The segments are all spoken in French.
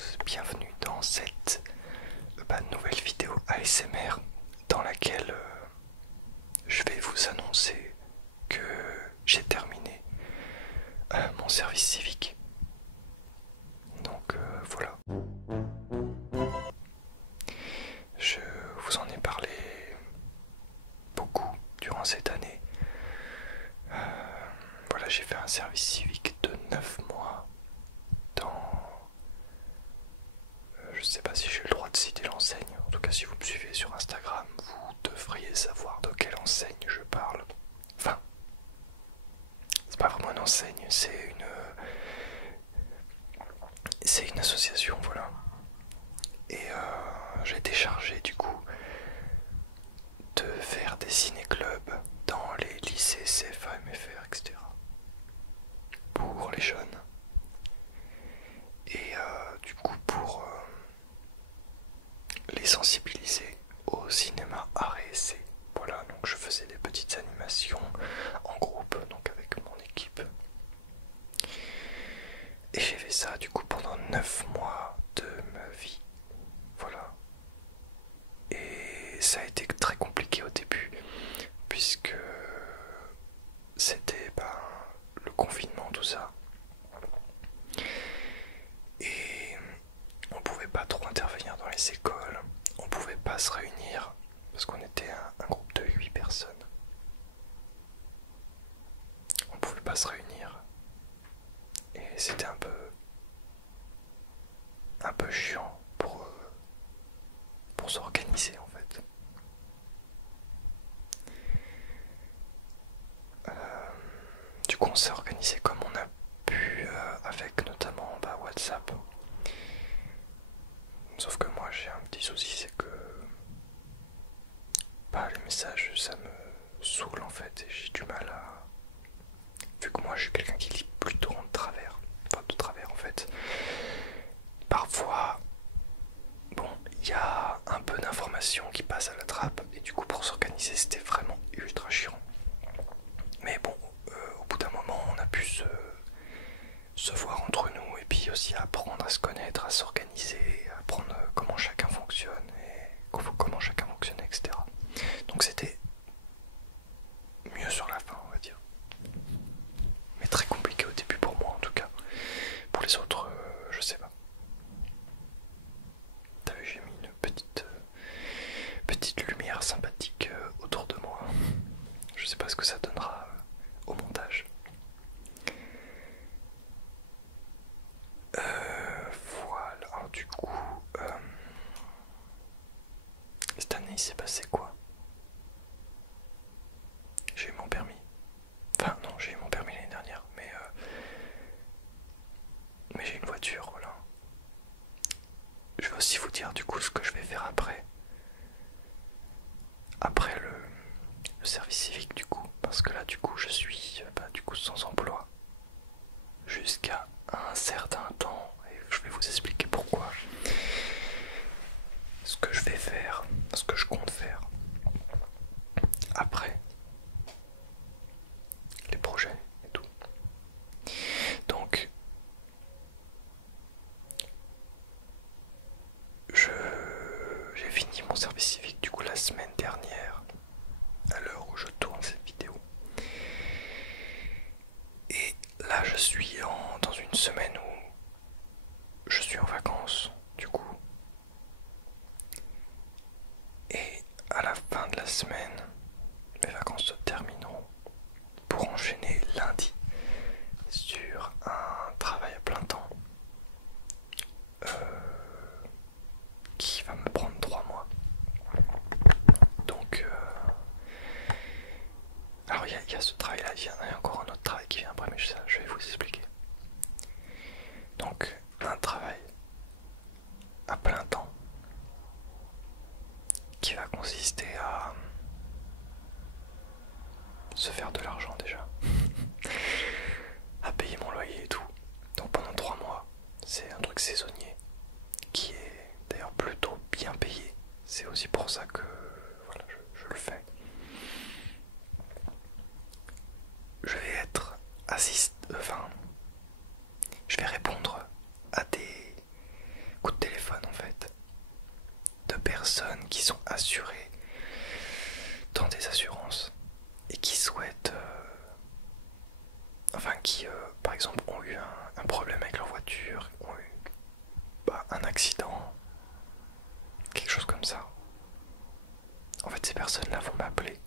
tous, bienvenue dans cette nouvelle vidéo ASMR dans laquelle je vais vous annoncer que j'ai terminé mon service civique. Donc voilà. Je vous en ai parlé beaucoup durant cette année. Voilà, j'ai fait un service civique de 9 mois dans... je sais pas si j'ai le droit de citer l'enseigne. En tout cas, si vous me suivez sur Instagram, vous devriez savoir de quelle enseigne je parle. Enfin, c'est pas vraiment une enseigne, c'est une association, voilà. Et j'ai été chargé du coup de faire des ciné-clubs dans les lycées CFA, MFR, etc. pour les jeunes. Et du coup pour les sensibiliser au cinéma art et essai. Voilà, donc je faisais des petites animations en groupe, donc avec mon équipe. Et j'ai fait ça du coup pendant 9 mois de ma vie. Voilà. Et ça a été très compliqué au début, puisque c'était le confinement, tout ça. Et on pouvait pas trop intervenir dans les écoles, on pouvait pas se réunir, parce qu'on était un groupe de 8 personnes. On pouvait pas se réunir. Et c'était un peu chiant pour s'organiser en fait. Du coup on s'est organisé comme on a pu avec notamment WhatsApp. Sauf que moi j'ai un petit souci, c'est que les messages ça me saoule en fait et j'ai du mal à... Vu que moi je suis quelqu'un qui lit plutôt en travers, enfin de travers en fait. Parfois, bon, il y a un peu d'informations qui passent à la trappe et du coup pour s'organiser c'était vraiment ultra chiant. Mais bon, au bout d'un moment on a pu se voir entre nous et puis aussi apprendre à se connaître, à s'organiser, apprendre comment chacun fonctionne et comment chacun fonctionne, etc. Donc c'était mieux sur la fin, on va dire. Mais très compliqué au début pour moi en tout cas. Pour les autres, je sais pas. T'as vu, j'ai mis une petite lumière sympathique autour de moi. Je sais pas ce que ça donnera au montage. Voilà, alors du coup, cette année il s'est passé quoi? J'ai eu mon permis. Enfin non, j'ai eu mon permis l'année dernière, mais j'ai une voiture, voilà. Je vais aussi vous dire du coup ce que je vais faire après. Après le service civique du coup. Parce que là du coup je suis du coup sans emploi. Jusqu'à un certain temps. Et je vais vous expliquer pourquoi. Ce que je vais faire. Ce que je compte faire. Après. Les projets et tout. Donc j'ai fini mon service civique du coup la semaine dernière, à l'heure où je tourne cette vidéo. Et là je suis dans une semaine où je suis en vacances du coup. Et à la fin de la semaine, mes vacances se termineront pour enchaîner lundi sur un travail à plein temps qui va me prendre 3 mois. Donc alors il y a ce travail là, il y a encore un autre travail qui vient après, mais je vais vous expliquer. Donc un travail à plein temps qui va consister à se faire de l'argent déjà, à payer mon loyer et tout. Donc pendant 3 mois, c'est un truc saisonnier qui est d'ailleurs plutôt bien payé. C'est aussi pour ça que voilà, je le fais. Je vais être je vais répondre à des... qui sont assurés dans des assurances et qui souhaitent, enfin qui par exemple ont eu un problème avec leur voiture, ont eu un accident, quelque chose comme ça. En fait, ces personnes-là vont m'appeler,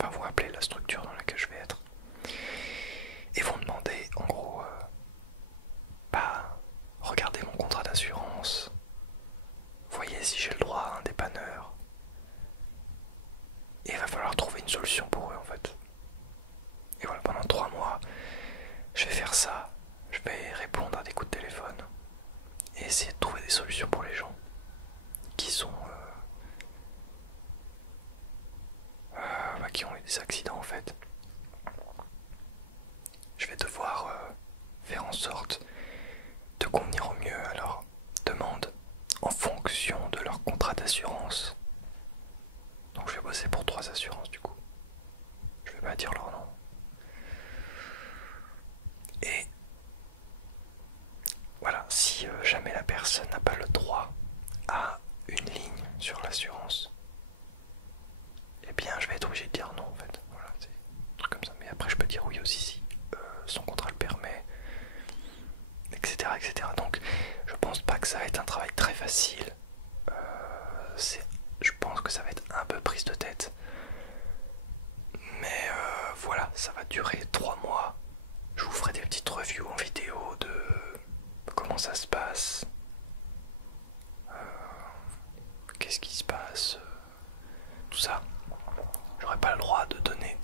enfin vont appeler la structure dans laquelle je vais être et vont demander en gros, regardez mon contrat d'assurance, voyez si j'ai le droit à un dépanneur. Et il va falloir trouver une solution pour eux en fait. Et voilà, pendant 3 mois, je vais faire ça, je vais répondre à des coups de téléphone et essayer de trouver des solutions pour les gens qui sont qui ont eu des accidents en fait. Je vais devoir faire en sorte de convenir au mieux à leur demande en fonction de leur contrat d'assurance. Donc je vais bosser pour 3 assurances du coup. Je vais pas dire leur nom. Et voilà, si jamais la personne n'a pas le droit à une ligne sur l'assurance, eh bien je vais être obligé de dire non en fait. Voilà, c'est un truc comme ça. Mais après je peux dire oui aussi si son contrat le permet, etc., etc. Donc je pense pas que ça va être un travail très facile. Je pense que ça va être un peu prise de tête. Mais voilà, ça va durer 3 mois. Je vous ferai des petites reviews en vidéo de comment ça se passe, qu'est-ce qui se passe, tout ça. J'aurais pas le droit de donner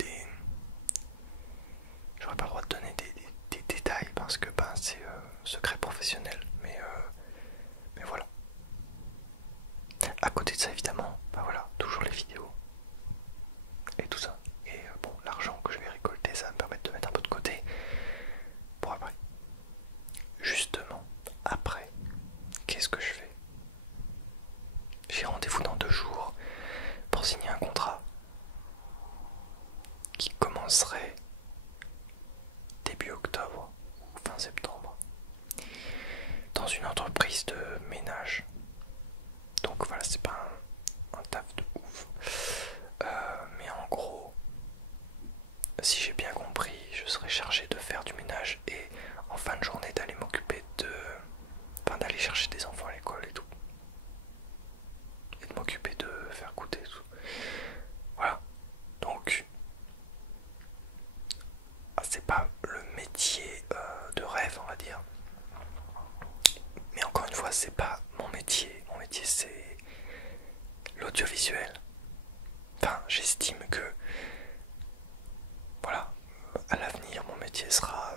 des détails parce que c'est secret professionnel. Mais voilà. À côté de ça évidemment, voilà, toujours les vidéos et tout ça. Et bon, l'argent que je vais récolter, ça va me permettre de mettre un peu de côté pour après. Justement, après, qu'est-ce que je fais? J'ai rendez-vous dans 2 jours pour signer un contrat qui commencerait début octobre ou fin septembre dans une entreprise de ménage. Donc voilà, c'est pas un taf de ouf. Mais en gros, si j'ai bien compris, je serai chargé de faire du ménage et en fin de journée d'aller m'occuper d'aller chercher des enfants à l'école et tout. Et de m'occuper de faire goûter et tout. Voilà. Donc, c'est pas le métier de rêve, on va dire. Mais encore une fois, c'est pas mon métier. Mon métier, c'est l'audiovisuel. Enfin, j'estime que, voilà, à l'avenir, mon métier sera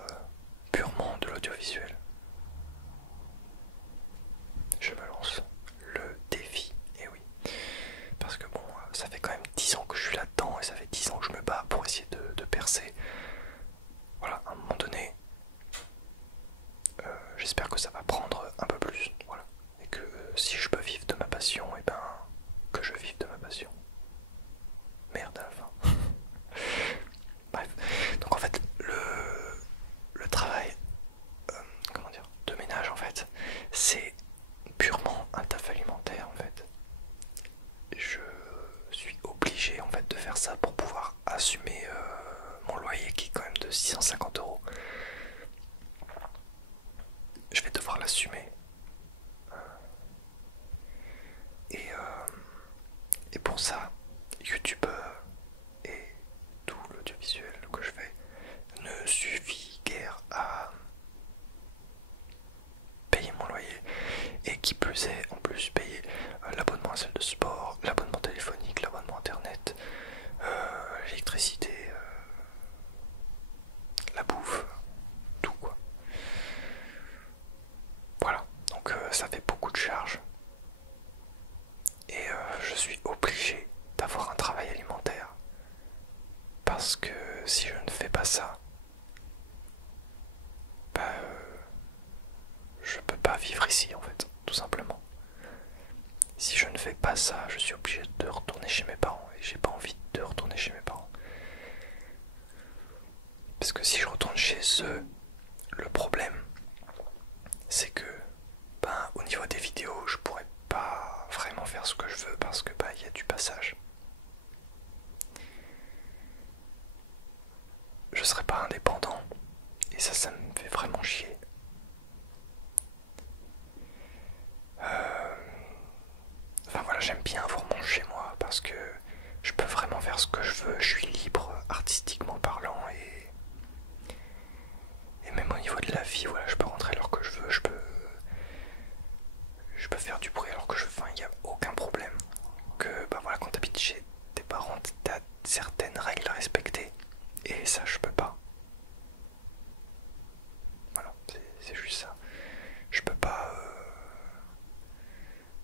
purement de l'audiovisuel. Je me lance le défi, et oui. Parce que bon, ça fait quand même 10 ans que je suis là-dedans, et ça fait 10 ans que je me bats pour essayer de percer. Voilà, à un moment donné, j'espère que ça va prendre un peu plus, voilà. Et que si je peux vivre de ma passion, et que je vive de ma passion. Merde à la fin. Bref, donc en fait, le travail, comment dire, de ménage en fait, c'est purement un taf alimentaire en fait. Je suis obligé en fait de faire ça pour pouvoir assumer mon loyer qui est quand même de 650 €. Je vais devoir l'assumer. Et pour ça, YouTube et tout l'audiovisuel que je fais ne suffit guère à payer mon loyer. Et qui plus est, en plus payer l'abonnement à salle de sport, l'abonnement téléphonique, l'abonnement internet, l'électricité, la bouffe, tout quoi. Voilà, donc ça fait beaucoup de charges. Et je suis obligé d'avoir un travail alimentaire. Parce que si je ne fais pas ça, je peux pas vivre ici en fait, tout simplement. Si je ne fais pas ça, je suis obligé de retourner chez mes parents et j'ai pas envie de retourner chez mes parents. Parce que si je retourne chez eux, le problème c'est que au niveau des vidéos, je pourrais pas vraiment faire ce que je veux parce que faire du bruit alors que il n'y a aucun problème. Que bah voilà, quand t'habites chez tes parents, t'as certaines règles à respecter. Et ça, je peux pas. Voilà, c'est juste ça. Je peux pas.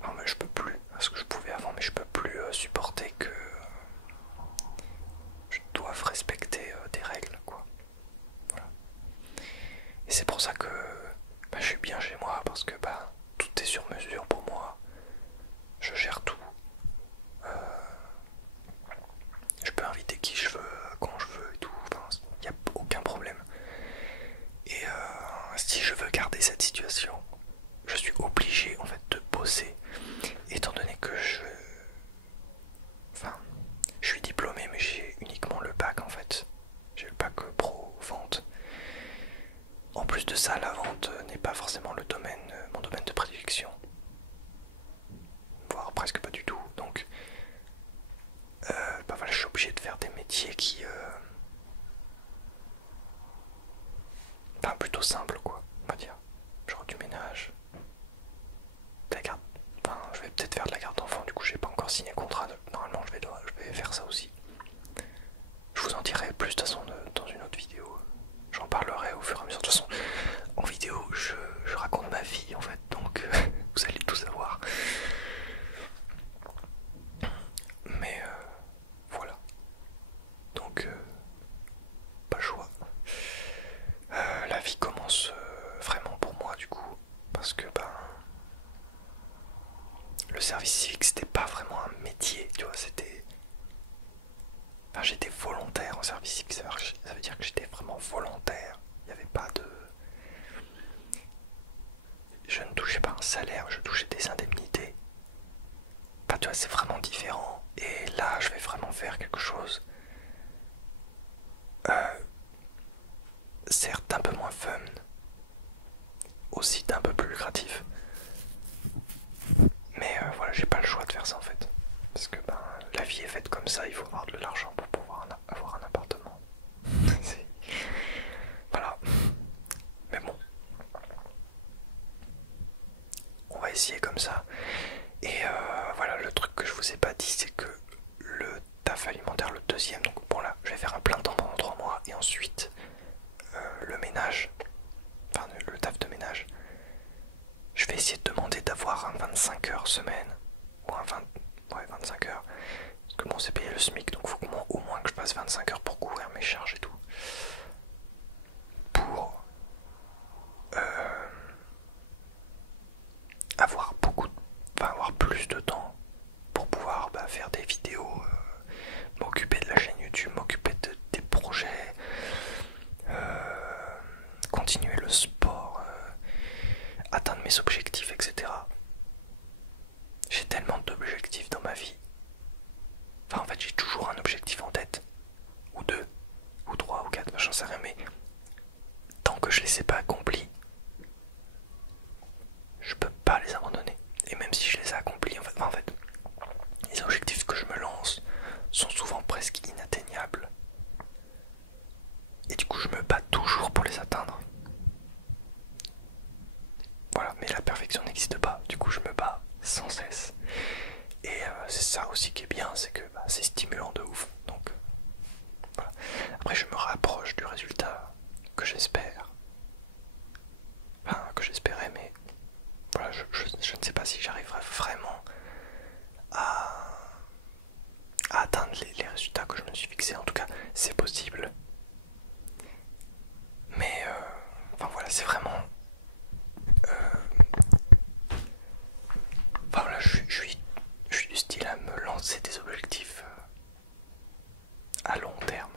Non, mais je peux plus. Ce que je pouvais avant, mais je peux plus supporter que je doive respecter des règles, quoi. Voilà. Et c'est pour ça que bah, je suis bien chez moi parce que bah tout est sur mesure pour moi. Je gère tout. Je peux inviter qui je veux, quand je veux et tout. Enfin, il n'y a aucun problème. Et si je veux garder cette situation, je suis obligé en fait de bosser, étant donné que je suis diplômé, mais j'ai uniquement le bac en fait. J'ai le bac pro vente. En plus de ça, la vente n'est pas forcément mon domaine de prédilection, voire presque pas du tout. Donc, bah voilà, je suis obligé de faire des métiers qui, enfin plutôt simples quoi, on va dire. Genre du ménage, de la garde. Enfin, je vais peut-être faire de la garde d'enfant. Du coup, j'ai pas encore signé contrat. Normalement, je vais faire ça aussi. Je vous en dirai plus de toute façon dans une autre vidéo. J'en parlerai au fur et à mesure. De toute façon, en vidéo, je raconte ma vie en fait, donc vous allez tout savoir. Mais voilà. Donc, pas le choix. La vie commence vraiment pour moi du coup, parce que ben le service civique c'était pas vraiment un métier, tu vois, c'était. Enfin, j'étais volontaire en service civique, ça veut dire que j'étais vraiment volontaire. Il n'y avait pas de. Je ne touchais pas un salaire, je touchais des indemnités. Enfin, tu vois, c'est vraiment différent. Et là, je vais vraiment faire quelque chose. Certes, un peu moins fun, aussi d'un peu plus lucratif. Mais voilà, j'ai pas le choix de faire ça en fait. Parce que ben, la vie est faite comme ça, il faut avoir de l'argent pour pouvoir avoir un appartement. Voilà. Mais bon. On va essayer comme ça. Et voilà, le truc que je vous ai pas dit, c'est que le taf alimentaire, le deuxième, donc bon là, je vais faire un plein temps pendant 3 mois et ensuite le ménage, enfin le taf de ménage, je vais essayer de demander d'avoir un 25 heures semaine ou un 25 heures. Parce que bon, c'est payé le SMIC, donc il faut au moins que je passe 25 heures pour couvrir mes charges et tout. Pour avoir avoir plus de temps pour pouvoir faire des vidéos, m'occuper de la chaîne YouTube, m'occuper des projets, continuer le sport, atteindre mes objectifs, etc. J'ai tellement d'objectifs dans ma vie. Enfin, en fait, j'ai toujours un objectif en tête, ou deux, ou trois, ou quatre, j'en sais rien, mais tant que je les ai pas accomplis, je peux pas les abandonner. Et même si je les ai accomplis, en fait, les objectifs que je me lance sont souvent presque inatteignables. Et du coup, je me bats toujours pour les atteindre. Voilà, mais la perfection n'existe pas. Du coup, je me bats sans cesse. Et c'est ça aussi qui est bien, c'est que c'est stimulant de ouf. Donc, voilà. Après, je me rapproche du résultat que j'espère. Enfin, que j'espérais, mais voilà, je ne sais pas si j'arriverai vraiment à atteindre les résultats que je me suis fixés. En tout cas, c'est possible. Mais enfin voilà, c'est vraiment. Enfin voilà, je suis du style à me lancer des objectifs à long terme.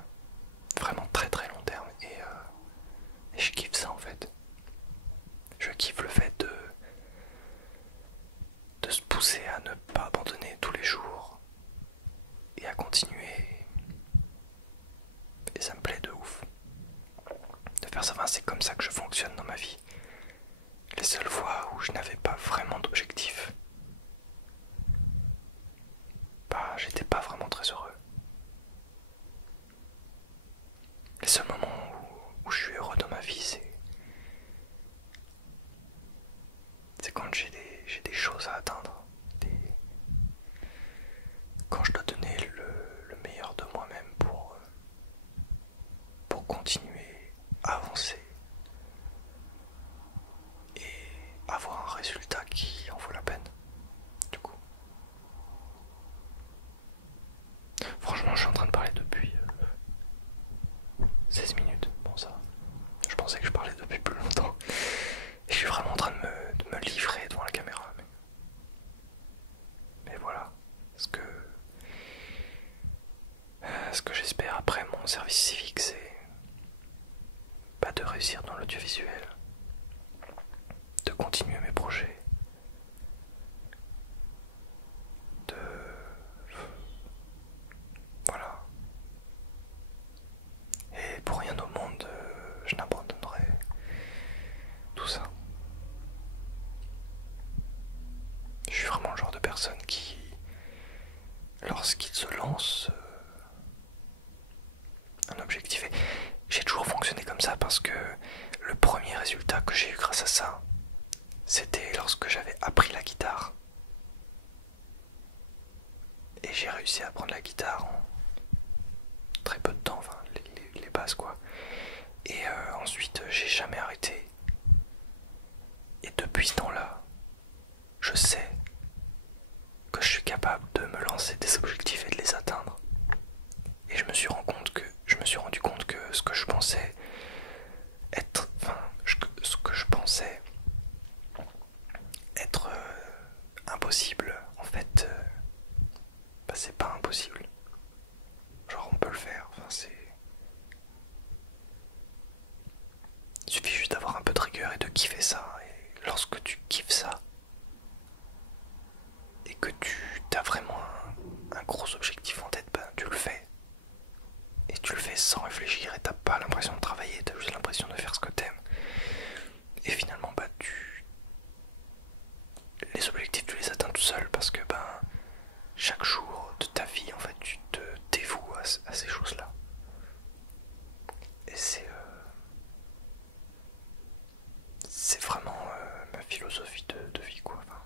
Vraiment très très long terme. Et je kiffe ça en fait. Je kiffe le fait de se pousser à ne pas abandonner tous les jours et à continuer. Et ça me plaît de ouf de faire ça. Enfin, c'est comme ça que je fonctionne dans ma vie. Les seules fois où je n'avais pas vraiment d'objectif, j'étais pas vraiment très heureux. Les seuls moments où je suis heureux dans ma vie, c'est quand j'ai j'ai des choses à atteindre. Quand je dois donner le meilleur de moi-même pour continuer à avancer et avoir un résultat qui en vaut la peine, du coup. Franchement, je suis en train de parler depuis 16 minutes. Bon, ça, je pensais que je parlais depuis plus longtemps. Et je suis vraiment en train de me livrer devant la caméra. Mais voilà, ce que j'espère après mon service civique, c'est pas de réussir dans l'audiovisuel, de continuer mes projets, de... Voilà. Et pour rien au monde, je n'abandonnerai tout ça. Je suis vraiment le genre de personne qui, lorsqu'il se lance un objectif, et j'ai toujours fonctionné comme ça parce que le premier résultat que j'ai eu grâce à ça, c'était lorsque j'avais appris la guitare. Et j'ai réussi à apprendre la guitare en très peu de temps, enfin les bases quoi. Et ensuite j'ai jamais arrêté. Et depuis ce temps-là, je sais que je suis capable de me lancer des objectifs et de les atteindre. Et je me suis rendu compte que ce que je pensais être, enfin, ce que je pensais être impossible, en fait, bah, c'est pas impossible. Genre on peut le faire, enfin c'est... Il suffit juste d'avoir un peu de rigueur et de kiffer ça. Et lorsque tu kiffes ça, et que tu as vraiment un gros objectif en tête, ben tu le fais. Et tu le fais sans réfléchir et t'as pas l'impression de travailler, t'as juste l'impression de faire ce que t'aimes. Et finalement, bah les objectifs tu les atteins tout seul parce que ben chaque jour de ta vie en fait tu te dévoues à ces choses-là. Et c'est vraiment ma philosophie de vie quoi. Enfin,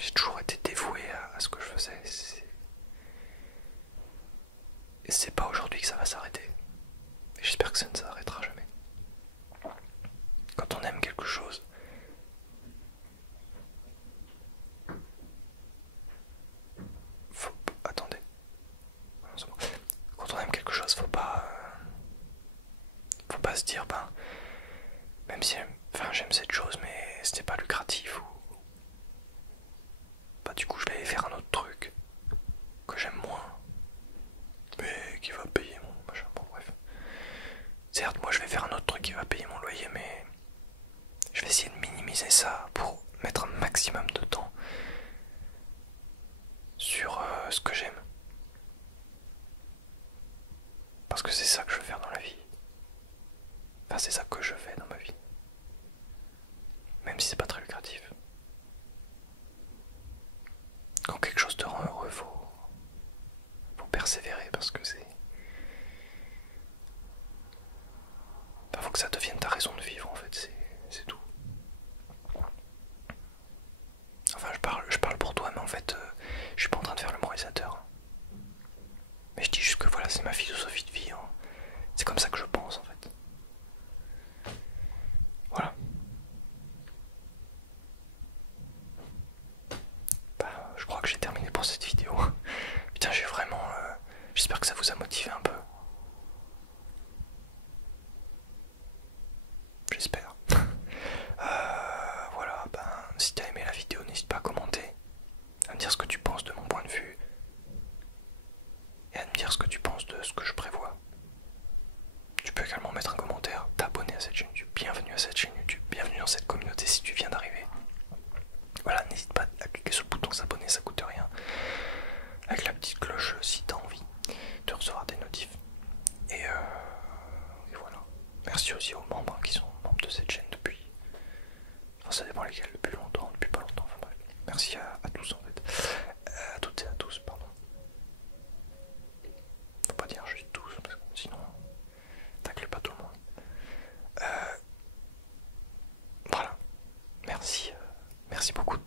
j'ai toujours été dévoué à ce que je faisais. Et c'est pas aujourd'hui que ça va s'arrêter. Et j'espère que ça ne s'arrêtera jamais. Quand on aime quelque chose, attendez. Quand on aime quelque chose, faut pas se dire, ben, même si j'aime cette chose, mais c'était pas lucratif, ou bah du coup je vais aller faire un autre truc que j'aime moins, mais qui va payer mon machin, bon bref. Certes, moi je vais faire un autre truc qui va payer mon loyer, mais je vais essayer de minimiser ça pour mettre un maximum de temps sur ce que j'aime. Parce que c'est ça que je veux faire dans la vie. Enfin, c'est ça que je fais dans ma vie. Même si c'est pas très lucratif. Quand quelque chose te rend heureux, faut persévérer parce que faut que ça devienne ta raison de vivre en fait, c'est tout. Enfin, je parle pour toi, mais en fait, je suis pas en train de faire le moralisateur. Mais je dis juste que voilà, c'est ma philosophie de vie. Hein. C'est comme ça que je pense en fait. Voilà. Bah, je crois que j'ai terminé pour cette vidéo. Putain, j'ai vraiment... j'espère que ça vous a motivé un peu. J'espère. Voilà, ben, si t'as aimé la vidéo, n'hésite pas à commenter, à me dire ce que tu penses de mon point de vue, et à me dire ce que tu penses de ce que je prévois. Tu peux également mettre un commentaire, t'abonner à cette chaîne YouTube, bienvenue à cette chaîne YouTube, bienvenue dans cette communauté si tu viens d'arriver. Voilà, n'hésite pas à cliquer sur le bouton s'abonner, ça coûte rien. Avec la petite cloche si t'as envie de recevoir des notifs. Et voilà. Merci aussi aux membres qui sont membres de cette chaîne depuis. Enfin, ça dépend lesquels, depuis longtemps, depuis pas longtemps. Enfin bref. Merci à tous en fait. À toutes et à tous, pardon. Faut pas dire juste tous, parce que sinon, taclez pas tout le monde. merci beaucoup